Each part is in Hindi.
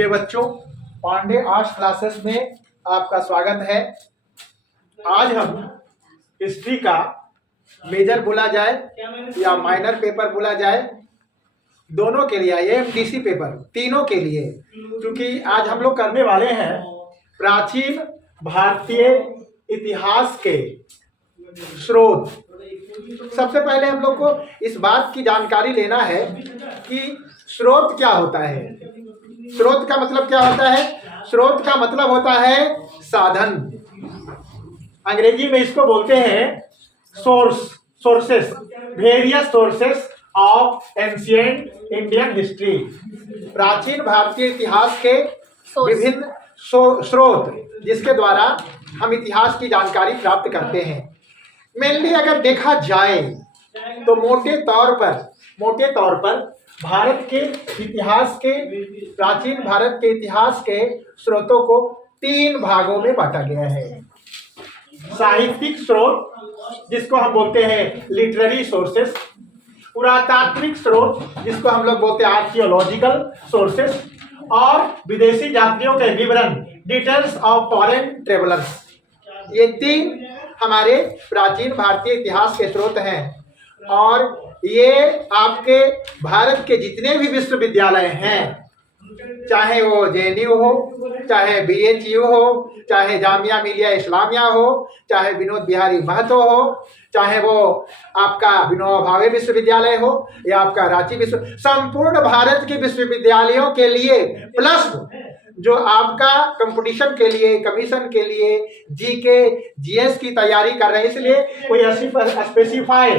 प्रिय बच्चों, पांडे आर्ट्स क्लासेस में आपका स्वागत है। आज हम हिस्ट्री का मेजर बोला जाए या माइनर पेपर बोला जाए, दोनों के लिए एएमडीसी पेपर तीनों के लिए, क्योंकि आज हम लोग करने वाले हैं प्राचीन भारतीय इतिहास के स्रोत। सबसे पहले हम लोग को इस बात की जानकारी लेना है कि स्रोत क्या होता है। स्रोत का मतलब क्या होता है? स्रोत का मतलब होता है साधन। अंग्रेजी में इसको बोलते हैं sources, various sources of ancient Indian history. प्राचीन भारतीय इतिहास के विभिन्न स्रोत जिसके द्वारा हम इतिहास की जानकारी प्राप्त करते हैं। मेनली अगर देखा जाए तो मोटे तौर पर भारत के इतिहास के, प्राचीन भारत के इतिहास के स्रोतों को तीन भागों में बांटा गया है। साहित्यिक स्रोत जिसको हम बोलते हैं लिटरेरी सोर्सेस, पुरातात्विक स्रोत जिसको हम लोग बोलते हैं आर्कियोलॉजिकल सोर्सेस, और विदेशी यात्रियों के विवरण, डिटेल्स ऑफ फॉरेन ट्रेवलर्स। ये तीन हमारे प्राचीन भारतीय इतिहास के स्रोत हैं। और ये आपके भारत के जितने भी विश्वविद्यालय हैं, चाहे वो जेएनयू हो, चाहे बीएचयू हो, चाहे जामिया मिलिया इस्लामिया हो, चाहे विनोद बिहारी महतो हो, चाहे वो आपका विनोबा भावे विश्वविद्यालय हो या आपका रांची संपूर्ण भारत के विश्वविद्यालयों के लिए प्लस जो आपका कंपटीशन के लिए, कमीशन के लिए जीके जीएस की तैयारी कर रहे हैं, इसलिए कोई स्पेसिफाई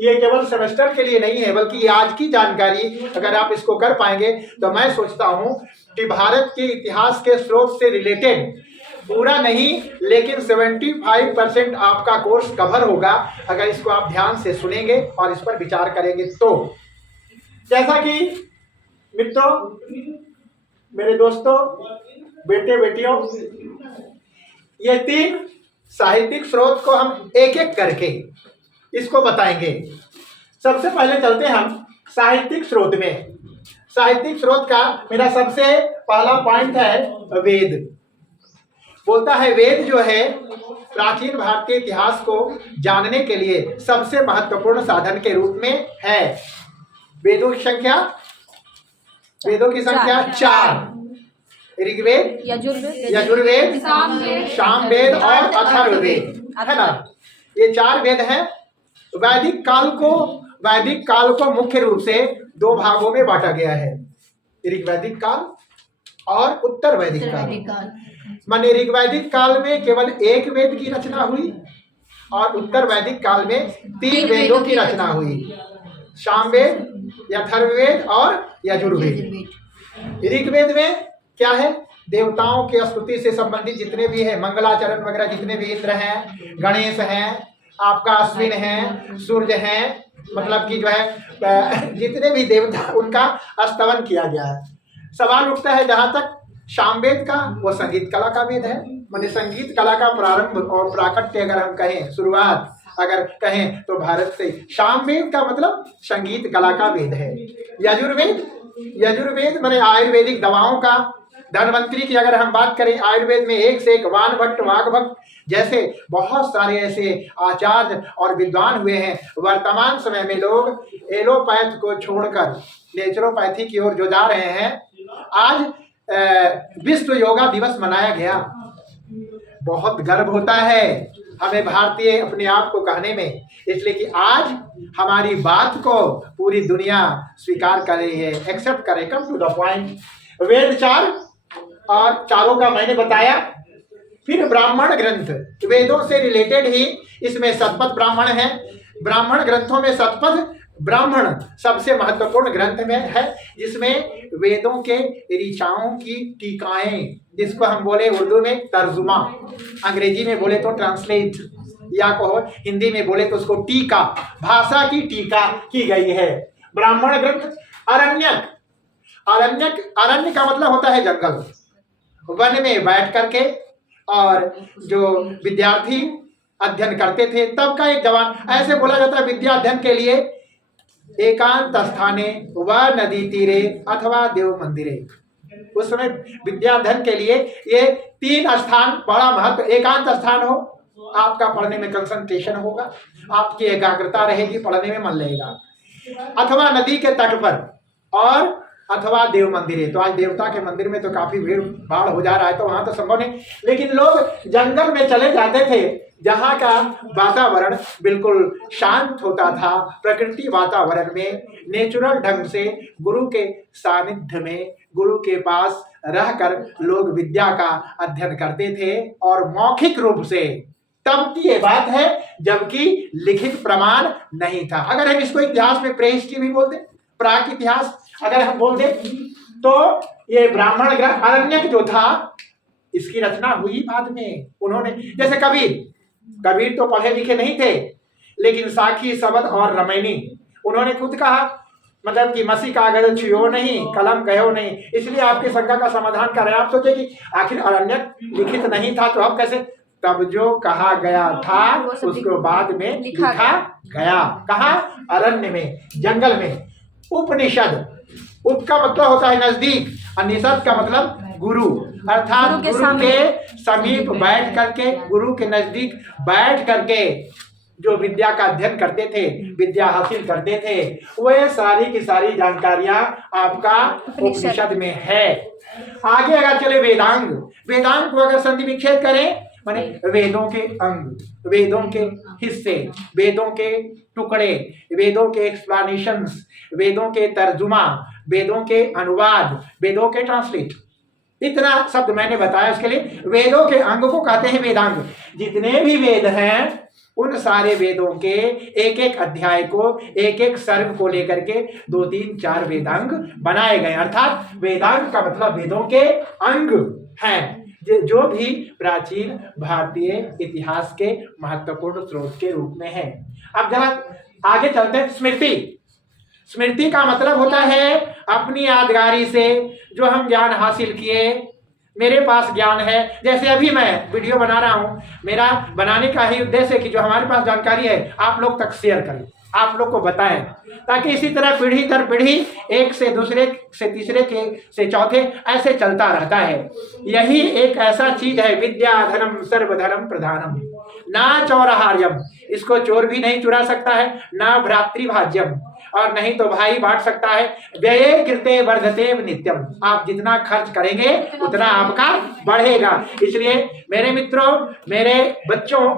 ये केवल सेमेस्टर के लिए नहीं है, बल्कि ये आज की जानकारी अगर आप इसको कर पाएंगे तो मैं सोचता हूं कि भारत के इतिहास के स्रोत से रिलेटेड पूरा नहीं लेकिन 75% आपका कोर्स कवर होगा अगर इसको आप ध्यान से सुनेंगे और इस पर विचार करेंगे तो। जैसा कि मित्रों, मेरे दोस्तों, बेटे बेटियों, ये तीन साहित्यिक स्रोत को हम एक एक करके इसको बताएंगे। सबसे पहले चलते हम साहित्यिक स्रोत में। साहित्यिक स्रोत का मेरा सबसे पहला पॉइंट है वेद। बोलता है वेद जो है प्राचीन भारतीय इतिहास को जानने के लिए सबसे महत्वपूर्ण साधन के रूप में है। वेदों की संख्या 4। ऋग्वेद, यजुर्वेद, सामवेद और अथर्ववेद, है ना। ये 4 वेद हैं। वैदिक काल को मुख्य रूप से 2 भागों में बांटा गया है, ऋग्वैदिक काल और उत्तर वैदिक काल। माने ऋग्वैदिक काल में केवल 1 वेद की रचना हुई और उत्तर वैदिक काल में 3 वेदों की रचना हुई, सामवेद, अथर्ववेद और यजुर्वेद। ऋग्वेद में क्या है? देवताओं की स्तुति से संबंधित जितने भी है, मंगलाचरण वगैरह जितने भी इंद्र हैं, गणेश हैं, आपका अश्विन हैं, सूर्य हैं, मतलब कि जो है जितने भी देवता उनका स्तवन किया गया है। सवाल उठता है जहां तक सामवेद का, वो संगीत कला का वेद है। माने संगीत कला का प्रारंभ और प्राकट्य अगर हम कहें, शुरुआत अगर कहें तो भारत से। सामवेद का मतलब संगीत कला का वेद है। यजुर्वेद माने आयुर्वेदिक दवाओं का। धन्वंतरी की अगर हम बात करें, आयुर्वेद में एक से एक वानभट्ट, वाग्भट जैसे बहुत सारे ऐसे आचार्य और विद्वान हुए हैं। वर्तमान समय में लोग एलोपैथ को छोड़कर नेचुरोपैथी की ओर जो जा रहे हैं। आज विश्व योगा दिवस मनाया गया। बहुत गर्व होता है हमें भारतीय अपने आप को कहने में, इसलिए कि आज हमारी बात को पूरी दुनिया स्वीकार कर रही है, एक्सेप्ट करे। Come to the point. Veda 4 और चारों का मैंने बताया। फिर ब्राह्मण ग्रंथ, वेदों से रिलेटेड ही इसमें शतपथ ब्राह्मण है। ब्राह्मण ग्रंथों में शतपथ ब्राह्मण सबसे महत्वपूर्ण ग्रंथ में है, जिसमें वेदों के ऋचाओं की टीकाएं, जिसको हम बोले उर्दू में तर्जुमा, अंग्रेजी में बोले तो ट्रांसलेट, या कहो हिंदी में बोले तो उसको टीका, भाषा की टीका की गई है। ब्राह्मण ग्रंथ। अरण्य का मतलब होता है जंगल। वन में बैठ करके और जो विद्यार्थी अध्ययन करते थे तब का एक जवान, ऐसे बोला जाता है विद्या अध्ययन के लिए एकांत स्थाने व नदी तीरे अथवा देव मंदिरे। उस समय विद्याधन के लिए ये 3 स्थान बड़ा महत्व। एकांत स्थान हो, आपका पढ़ने में कंसंट्रेशन होगा, आपकी एकाग्रता रहेगी, पढ़ने में मन लगेगा, अथवा नदी के तट पर, और अथवा देव मंदिर। तो आज देवता के मंदिर में तो काफी भीड़ भाड़ हो जा रहा है, तो वहां तो संभव नहीं, लेकिन लोग जंगल में चले जाते थे जहाँ का वातावरण बिल्कुल शांत होता था। प्रकृति वातावरण में नेचुरल ढंग से गुरु के सानिध्य में, गुरु के पास रहकर लोग विद्या का अध्ययन करते थे, और मौखिक रूप से। तब की ये बात है जबकि लिखित प्रमाण नहीं था। अगर हम इसको इतिहास में प्रेहिस्ट्री भी बोल दें, प्राक इतिहास अगर हम बोल दें, तो ये ब्राह्मण ग्रंथ अरण्यक जो था, इसकी रचना हुई बाद में। उन्होंने, जैसे कबीर तो पढ़े लिखे नहीं थे, लेकिन साखी, सबद और रमैनी उन्होंने खुद कहा, मतलब कि मसी कागज छुओ नहीं, कलम कहो नहीं। इसलिए आपकी शंका का समाधान कर रहे हैं। आप सोचे कि आखिर अरण्यक लिखित नहीं था तो अब कैसे? तब जो कहा गया था उसको बाद में लिखा गया। कहा? अरण्य में, जंगल में। उपनिषद, उप का मतलब होता है नजदीक, और निषद का मतलब गुरु, अर्थात गुरु के समीप बैठ करके, गुरु के नजदीक बैठ करके जो विद्या का अध्ययन करते थे, विद्या हासिल करते थे, वह सारी की सारी जानकारियां आपका उपनिषद में है। आगे अगर चले वेदांग, वेदांग को अगर संधि विच्छेद करें, माने वेदों के अंग, वेदों के हिस्से, वेदों के टुकड़े, वेदों के एक्सप्लेनेशंस, वेदों के तर्जुमा, वेदों के अनुवाद, वेदों के ट्रांसलेट, इतना शब्द मैंने बताया। उसके लिए वेदों के अंग को कहते हैं वेदांग। जितने भी वेद हैं उन सारे वेदों के एक एक अध्याय को, एक एक सर्ग को लेकर के 2, 3, 4 वेदांग बनाए गए। अर्थात वेदांग का मतलब वेदों के अंग हैं, जो भी प्राचीन भारतीय इतिहास के महत्वपूर्ण स्रोत के रूप में है। अब जरा आगे चलते हैं। स्मृति, स्मृति का मतलब होता है अपनी यादगारी से जो हम ज्ञान हासिल किए, मेरे पास ज्ञान है। जैसे अभी मैं वीडियो बना रहा हूं, मेरा बनाने का ही उद्देश्य है कि जो हमारे पास जानकारी है आप लोग तक शेयर करें, आप लोग को बताएं, ताकि इसी तरह पीढ़ी दर पीढ़ी, एक से दूसरे से तीसरे के से चौथे ऐसे चलता रहता है। यही एक ऐसा चीज है, विद्या धर्म सर्वधर्म प्रधानम, ना चौरहार्यम, इसको चोर भी नहीं चुरा सकता है, ना भ्रातृभाज्यम, और नहीं तो भाई बांट सकता है। व्यये कृते वर्धते नित्यम, आप जितना खर्च करेंगे उतना आपका बढ़ेगा। इसलिए मेरे मित्रों, मेरे बच्चों,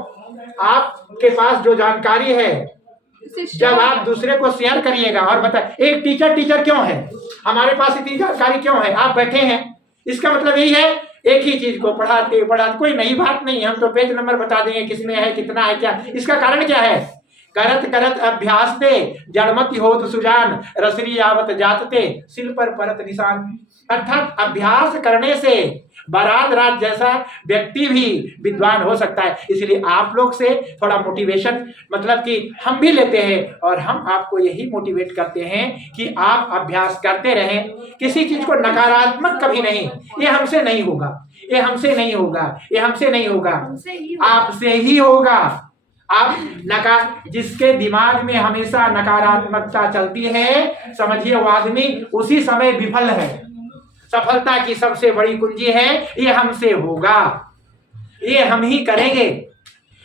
आपके पास जो जानकारी है, जब आप दूसरे को शेयर करिएगा और बताए, एक टीचर क्यों है, हमारे पास इतनी जानकारी क्यों है, आप बैठे हैं, इसका मतलब यही है एक ही चीज को पढ़ाते, कोई नई बात नहीं है। हम तो पेज नंबर बता देंगे किसमें है, कितना है, क्या। इसका कारण क्या है? करत करत अभ्यास ते जड़मति होत सुजान, रसरी आवत जातते सिल पर परत निशान। अर्थात अभ्यास करने से बारात रात जैसा व्यक्ति भी विद्वान हो सकता है। इसलिए आप लोग से थोड़ा मोटिवेशन, मतलब कि हम भी लेते हैं, और हम आपको यही मोटिवेट करते हैं कि आप अभ्यास करते रहें। किसी चीज को नकारात्मक कभी नहीं, ये हमसे नहीं होगा, ये हमसे नहीं होगा, ये हमसे नहीं होगा, आपसे ही होगा। आप जिसके दिमाग में हमेशा नकारात्मकता चलती है, समझिए वो आदमी उसी समय विफल है। सफलता की सबसे बड़ी कुंजी है, ये हमसे होगा, ये हम ही करेंगे।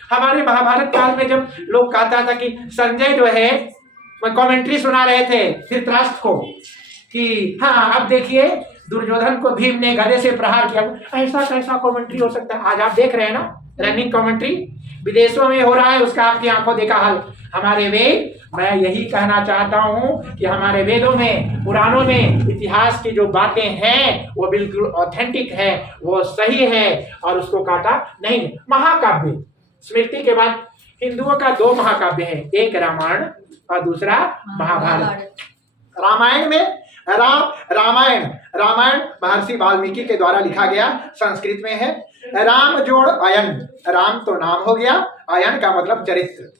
हमारे महाभारत काल में जब लोग कहता था कि संजय जो है, कमेंट्री सुना रहे थे धृतराष्ट्र को कि हाँ अब देखिए दुर्योधन को भीम ने गदे से प्रहार किया, ऐसा कैसा कमेंट्री हो सकता है। आज आप देख रहे हैं ना, रनिंग कमेंट्री विदेशों में हो रहा है, उसका आपकी आंखों देखा हाल। हमारे वेद, मैं यही कहना चाहता हूं कि हमारे वेदों में, पुराणों में इतिहास की जो बातें हैं वो बिल्कुल ऑथेंटिक है, वो सही है, और उसको काटा नहीं। महाकाव्य, स्मृति के बाद हिंदुओं का 2 महाकाव्य है, एक रामायण और दूसरा महाभारत। रामायण में रामायण महर्षि वाल्मीकि के द्वारा लिखा गया, संस्कृत में है। राम जोड़ अयन, राम तो नाम हो गया, अयन का मतलब चरित्र।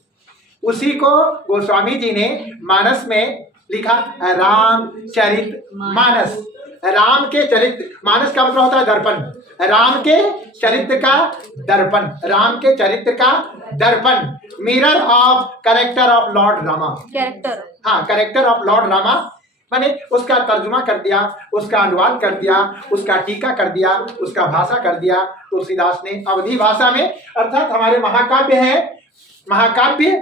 उसी को गोस्वामी जी ने मानस में लिखा, रामचरित मानस। राम के चरित्र, मानस का मतलब होता है दर्पण, राम के चरित्र का दर्पण, राम के चरित्र का दर्पण, mirror of character of Lord Rama. Character of Lord Rama, मैंने उसका तर्जुमा कर दिया, उसका अनुवाद कर दिया, उसका टीका कर दिया, उसका भाषा कर दिया तुलसीदास ने अवधी भाषा में। अर्थात हमारे महाकाव्य है, महाकाव्य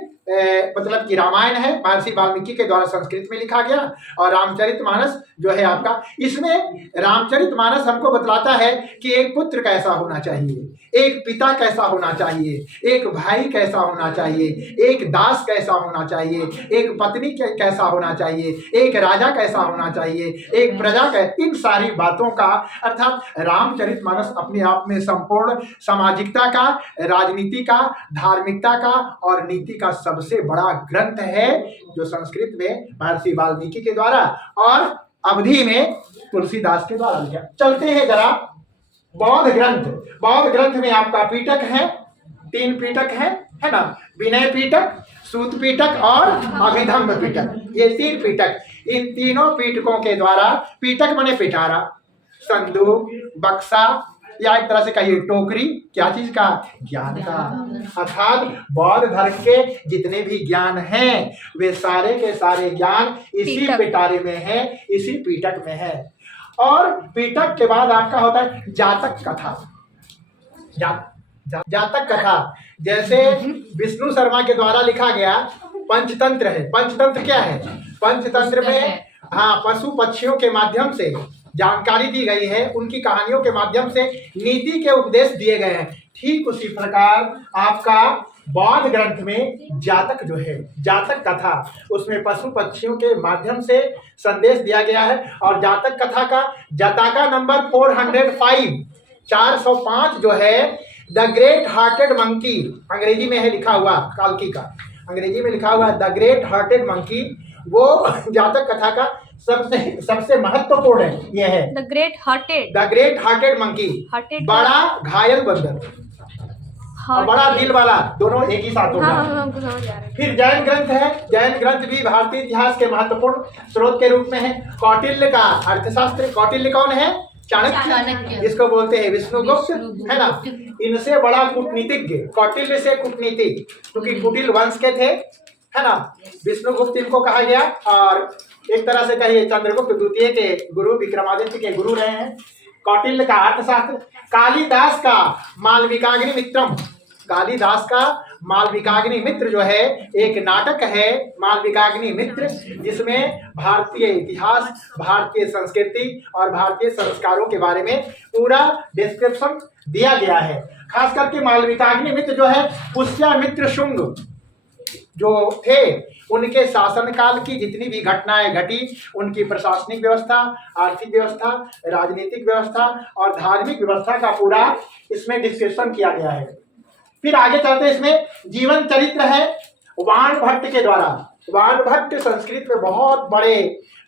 मतलब कि रामायण है, महर्षि वाल्मीकि के द्वारा संस्कृत में लिखा गया, और रामचरितमानस जो है आपका, इसमें रामचरितमानस हमको बतलाता है कि एक पुत्र कैसा होना चाहिए, एक पिता कैसा होना चाहिए, एक भाई कैसा होना चाहिए, एक दास कैसा होना चाहिए, एक पत्नी कैसा होना चाहिए, एक राजा कैसा होना चाहिए, एक प्रजा इन सारी बातों का, अर्थात रामचरितमानस अपने आप में संपूर्ण सामाजिकता का, राजनीति का, धार्मिकता का और नीति का सबसे बड़ा ग्रंथ है, जो संस्कृत में महर्षि वाल्मीकि के द्वारा और अवधी में तुलसीदास के द्वारा लिखा। चलते हैं जरा बौद्ध ग्रंथ। बौद्ध ग्रंथ में आपका पीटक है, 3 पीटक है ना, विनय पीटक, सूत पीटक और अभिधम्म पीटक, ये 3 पीटक। इन तीनों पीटकों के द्वारा, पीटक माने पिटारा, संदूक, बक्सा या एक तरह से कहिए टोकरी, क्या चीज का, ज्ञान का। अर्थात बौद्ध धर्म के जितने भी ज्ञान हैं वे सारे के सारे ज्ञान इसी पिटारे में है, इसी पीटक में है। और पीटक के बाद आपका होता है जातक कथा। जातक कथा जैसे विष्णु शर्मा के द्वारा लिखा गया पंचतंत्र है। पंचतंत्र क्या है? पंचतंत्र में पशु पक्षियों के माध्यम से जानकारी दी गई है, उनकी कहानियों के माध्यम से नीति के उपदेश दिए गए हैं। ठीक उसी प्रकार आपका बौद्ध ग्रंथ में जातक जो है, जातक कथा, उसमें पशु पक्षियों के माध्यम से संदेश दिया गया है। और जातक कथा का जातका नंबर 405 405 जो है द ग्रेट हार्टेड मंकी, अंग्रेजी में है लिखा हुआ, काल्की का अंग्रेजी में लिखा हुआ द ग्रेट हार्टेड मंकी, वो जातक कथा का सबसे महत्वपूर्ण है। ये है द ग्रेट हार्टेड मंकी, बड़ा घायल बंदर और बड़ा दिल वाला, दोनों एक ही साथ होगा। फिर जैन ग्रंथ है। जैन ग्रंथ भी भारतीय इतिहास के महत्वपूर्ण स्रोत के रूप में है। कौटिल्य का अर्थशास्त्र, कौटिल्य कौन है? चाणक्य, जिसको बोलते हैं विष्णुगुप्त, है ना। इनसे बड़ा कूटनीतिज्ञ कौटिल्य से कूटनीति, क्योंकि कुटिल वंश के थे, है ना। विष्णुगुप्त इनको कहा गया, और एक तरह से कहिए चंद्रगुप्त द्वितीय के गुरु, विक्रमादित्य के गुरु रहे हैं। कौटिल्य का अर्थशास्त्र। कालिदास का मालविकाग्नि मित्रम, कालिदास का मालविकाग्नि मित्र जो है एक नाटक है, मालविकाग्नि मित्र, जिसमें भारतीय इतिहास, भारतीय संस्कृति और भारतीय संस्कारों के बारे में पूरा डिस्क्रिप्शन दिया गया है। खास करके मालविकाग्नि मित्र जो है पुष्यमित्र शुंग जो थे, उनके शासनकाल की जितनी भी घटनाएं घटी, उनकी प्रशासनिक व्यवस्था, आर्थिक व्यवस्था, राजनीतिक व्यवस्था और धार्मिक व्यवस्था का पूरा इसमें डिस्कशन किया गया है। फिर आगे चलते हैं, इसमें जीवन चरित्र है वाण भट्ट के द्वारा। वाण भट्ट संस्कृत में बहुत बड़े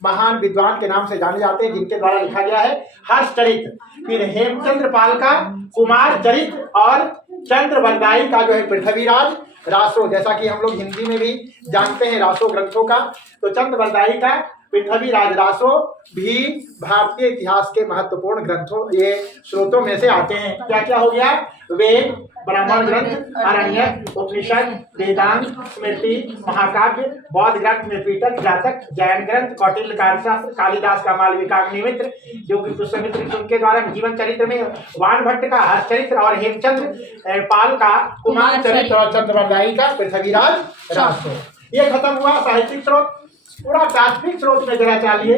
महान विद्वान के नाम से जाने जाते हैं, जिनके द्वारा लिखा गया है हर्षचरित्र। फिर हेमचंद्र पाल का कुमार चरित्र, और चंद्रवरदाई का जो है पृथ्वीराज रासो, जैसा कि हम लोग हिंदी में भी जानते हैं रासो ग्रंथों का, तो चंद्रवरदाई का पृथ्वीराज रासो भी भारतीय इतिहास के महत्वपूर्ण ग्रंथों, ये स्रोतों में से आते हैं। क्या क्या हो गया? वेद, ब्राह्मण ग्रंथ, अरण्यक, उपनिषद, वेदांत, स्मृति, महाकाव्य, बौद्ध ग्रंथ में पीटक, जातक, जैन ग्रंथ, कौटिल्य का अर्थशास्त्र, कालिदास का मालविकाग्नि मित्र, जो कि पुष्यमित्र के द्वारा जीवन चरित्र में, वाण भट्ट का हर्षचरित्र और हेमचंद्र पाल का कुमार चरित्र और चंद्रवरदाई का पृथ्वीराज रासो। ये खत्म हुआ साहित्यिक स्रोत। पूरा दार्शनिक स्रोत में जरा चलिए,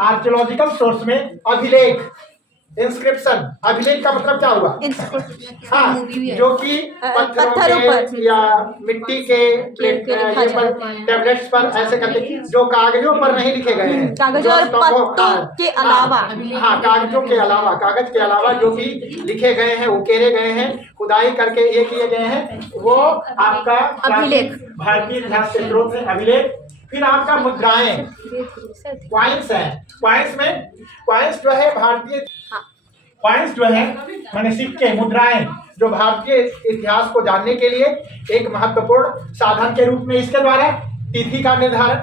आर्कियोलॉजिकल सोर्स में अभिलेख, इंस्क्रिप्शन। अभिलेख का मतलब क्या हुआ? जो कि पत्थरों पे या मिट्टी के टैबलेट्स पर ऐसे करके, जो कागजों पर नहीं लिखे गए हैं, कागजों और पत्तों के अलावा, कागजों के अलावा, कागज के अलावा जो भी लिखे गए हैं, उकेरे गए हैं, खुदाई करके ये किए गए हैं, वो आपका अभिलेख, भारतीय इतिहास के स्रोत है अभिलेख। फिर आपका मुद्राएं, क्वाइंस है। क्वाइंस जो है भारतीय, क्वाइंस जो है माने सिक्के, मुद्राएं, जो भारतीय इतिहास को जानने के लिए एक महत्वपूर्ण साधन के रूप में, इसके द्वारा तिथि का निर्धारण,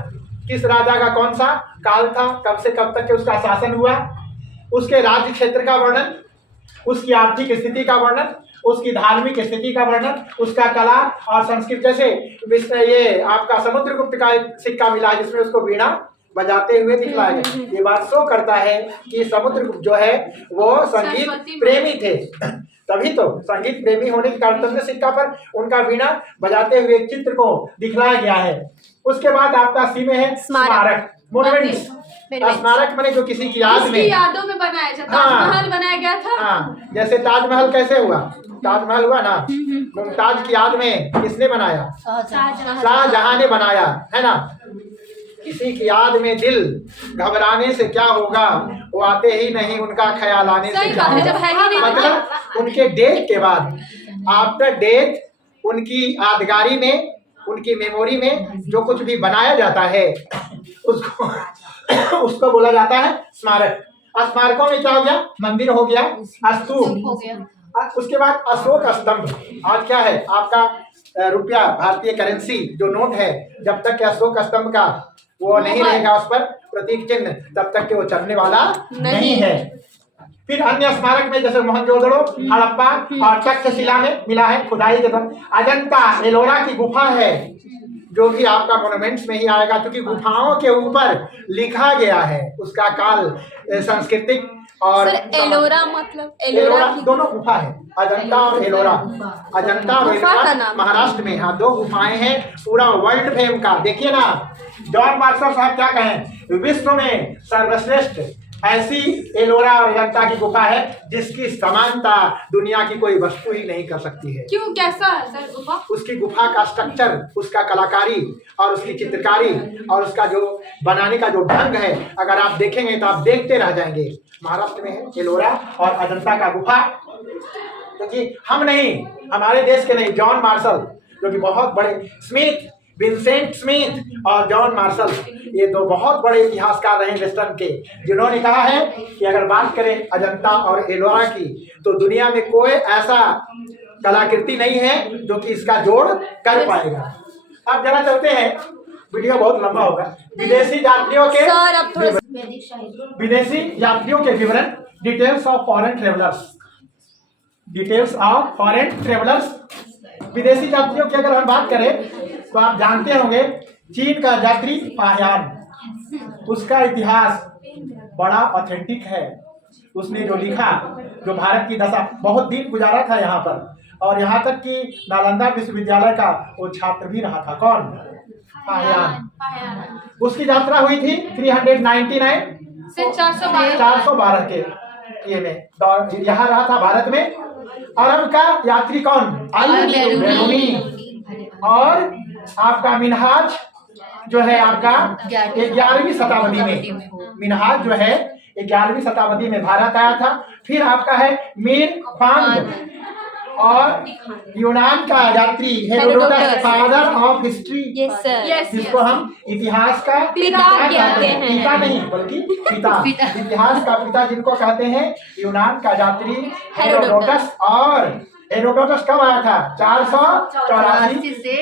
किस राजा का कौन सा काल था, कब से कब तक के उसका शासन हुआ, उसके राज्य क्षेत्र का वर्णन, उसकी आर्थिक स्थिति का वर्णन, उसकी धार्मिक स्थिति का वर्णन, उसका कला और संस्कृति। जैसे ये आपका समुद्रगुप्त का सिक्का मिला, जिसमें उसको वीणा बजाते हुए दिखलाया गया। ये बात शो करता है कि समुद्रगुप्त जो है वो संगीत प्रेमी थे, तभी तो संगीत प्रेमी होने के कारण सिक्का पर उनका वीणा बजाते हुए चित्र को दिखलाया गया है। उसके बाद आपका सी में है स्मारक, मोन्यूमेंट्स। स्मारक माने जो किसी की याद में, यादों में बनाया जाता है। ताजमहल बनाया गया था। हाँ, जैसे ताजमहल कैसे हुआ, ताजमहल हुआ ना मुमताज की याद में, किसने बनाया? शाहजहां ने बनाया, है ना। किसी की याद में दिल घबराने से क्या होगा, वो आते ही नहीं उनका ख्याल आने से क्या होगा। मतलब उनके डेथ के बाद, आफ्टर डेथ, उनकी यादगारी में, उनकी मेमोरी में जो कुछ भी बनाया जाता है उसको उसको बोला जाता है स्मारक। स्मारकों में क्या हो गया? मंदिर हो गया, स्तूप हो गया। उसके बाद अशोक स्तंभ। आज क्या है आपका रुपया, भारतीय करेंसी जो नोट है, जब तक कि अशोक स्तंभ का वो नहीं रहेगा उस पर प्रतीक चिन्ह, तब तक के वो चलने वाला नहीं है। फिर अन्य स्मारक में जैसे मोहनजोदड़ो, हड़प्पा और तक्षशिला में मिला है खुदाई के दौरान। अजंता एलोरा की गुफा है जो भी आपका मोन्यूमेंट्स में ही आएगा, क्योंकि गुफाओं के ऊपर लिखा गया है उसका काल, सांस्कृतिक और एलोरा मतलब एलोरा दोनों गुफा है, अजंता और एलोरा। अजंता और एलोरा महाराष्ट्र में, हाँ, दो गुफाएं हैं पूरा वर्ल्ड फेम का। देखिए ना, जॉन मार्शल साहब क्या कहें, विश्व में सर्वश्रेष्ठ ऐसी एलोरा और अजंता की गुफा है जिसकी समानता दुनिया की कोई वस्तु ही नहीं कर सकती है। क्यों, कैसा है सर गुफा? उसकी गुफा का स्ट्रक्चर, उसका कलाकारी और उसकी चित्रकारी और उसका जो बनाने का जो ढंग है, अगर आप देखेंगे तो आप देखते रह जाएंगे। महाराष्ट्र में है एलोरा और अजंता का गुफा, क्योंकि हम नहीं, हमारे देश के नहीं, जॉन मार्शल जो कि बहुत बड़े, स्मिथ, विंसेंट स्मिथ और जॉन मार्शल, ये दो बहुत बड़े इतिहासकार रहे वेस्टर्न के, जिन्होंने कहा है कि अगर बात करें अजंता और एलोरा की तो दुनिया में कोई ऐसा कलाकृति नहीं है जो कि इसका जोड़ कर पाएगा। अब जरा चलते हैं, वीडियो बहुत लंबा होगा। विदेशी यात्रियों के विवरण, details of foreign travellers, details of foreign travellers. विदेशी यात्रियों की अगर हम बात करें तो आप जानते होंगे चीन का यात्री फाहियान, उसका इतिहास बड़ा ऑथेंटिक है। उसने जो लिखा, जो भारत की दशा, बहुत दिन गुजारा था यहाँ पर, और यहाँ तक कि नालंदा विश्वविद्यालय का वो छात्र भी रहा था। कौन? फाहियान। उसकी यात्रा हुई थी 399 से 412 के ये में, यहाँ रहा था भारत में। अरब का यात्री कौन? अल-बेरूनी। और आपका मिनहाज जो है आपका 11वीं शताब्दी में, मिनहाज जो है 11वीं शताब्दी में भारत आया था। फिर आपका है मीर फांग, और यूनान का यात्री हेरोडोटस, फादर ऑफ हिस्ट्री, जिसको हम इतिहास का पिता कहते हैं, पिता नहीं बल्कि पिता, इतिहास का पिता जिनको कहते हैं, यूनान का यात्री हेरोडोटस। और हेरोडोटस कब आया था? 484 से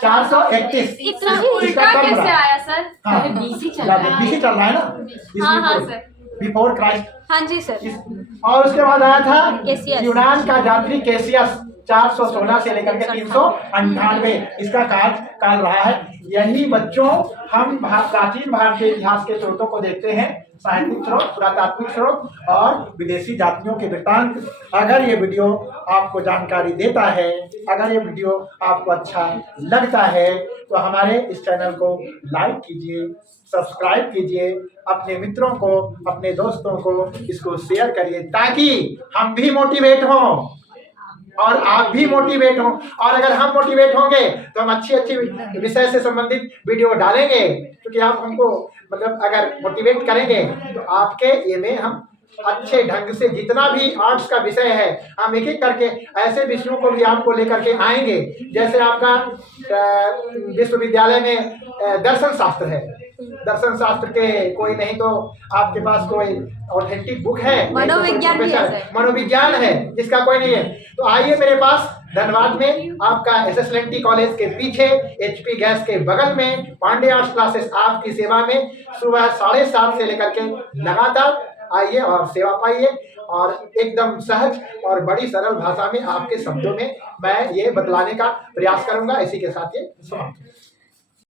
431। उल्टा कैसे आया सर? हाँ, बीसी चल रहा है ना, हाँ सर, बिफोर क्राइस्ट। हाँ जी सर। और उसके बाद आया था यूनान का यात्री केसियस, 416 से लेकर के 398 इसका काल रहा है। यही बच्चों हम प्राचीन भारतीय इतिहास के स्रोतों को देखते हैं, साहित्यिक स्रोत, पुरातात्विक स्रोत और विदेशी जातियों के वृत्तांत। अगर ये वीडियो आपको जानकारी देता है, अगर ये वीडियो आपको अच्छा लगता है तो हमारे इस चैनल को लाइक कीजिए, सब्सक्राइब कीजिए, अपने मित्रों को, अपने दोस्तों को इसको शेयर करिए, ताकि हम भी मोटिवेट हों और आप भी मोटिवेट हो। और अगर हम मोटिवेट होंगे तो हम अच्छी अच्छी विषय से संबंधित वीडियो डालेंगे, क्योंकि आप हमको मतलब अगर मोटिवेट करेंगे तो आपके ये में हम अच्छे ढंग से जितना भी आर्ट्स का विषय है हम एक एक करके ऐसे विषयों को भी आपको लेकर के आएंगे। जैसे आपका विश्वविद्यालय में दर्शन शास्त्र है, दर्शन शास्त्र के कोई नहीं तो आपके पास कोई ऑथेंटिक बुक है, मनोविज्ञान है जिसका कोई नहीं है, तो आइए मेरे पास धनबाद में आपका SSLNT कॉलेज के पीछे HP गैस के बगल में पांडे आर्ट्स क्लासेस आपकी सेवा में सुबह 7:30 से लेकर के लगातार आइए और सेवा पाइए। और एकदम सहज और बड़ी सरल भाषा में आपके शब्दों में मैं ये बतलाने का प्रयास करूंगा। इसी के साथ ये समाप्त।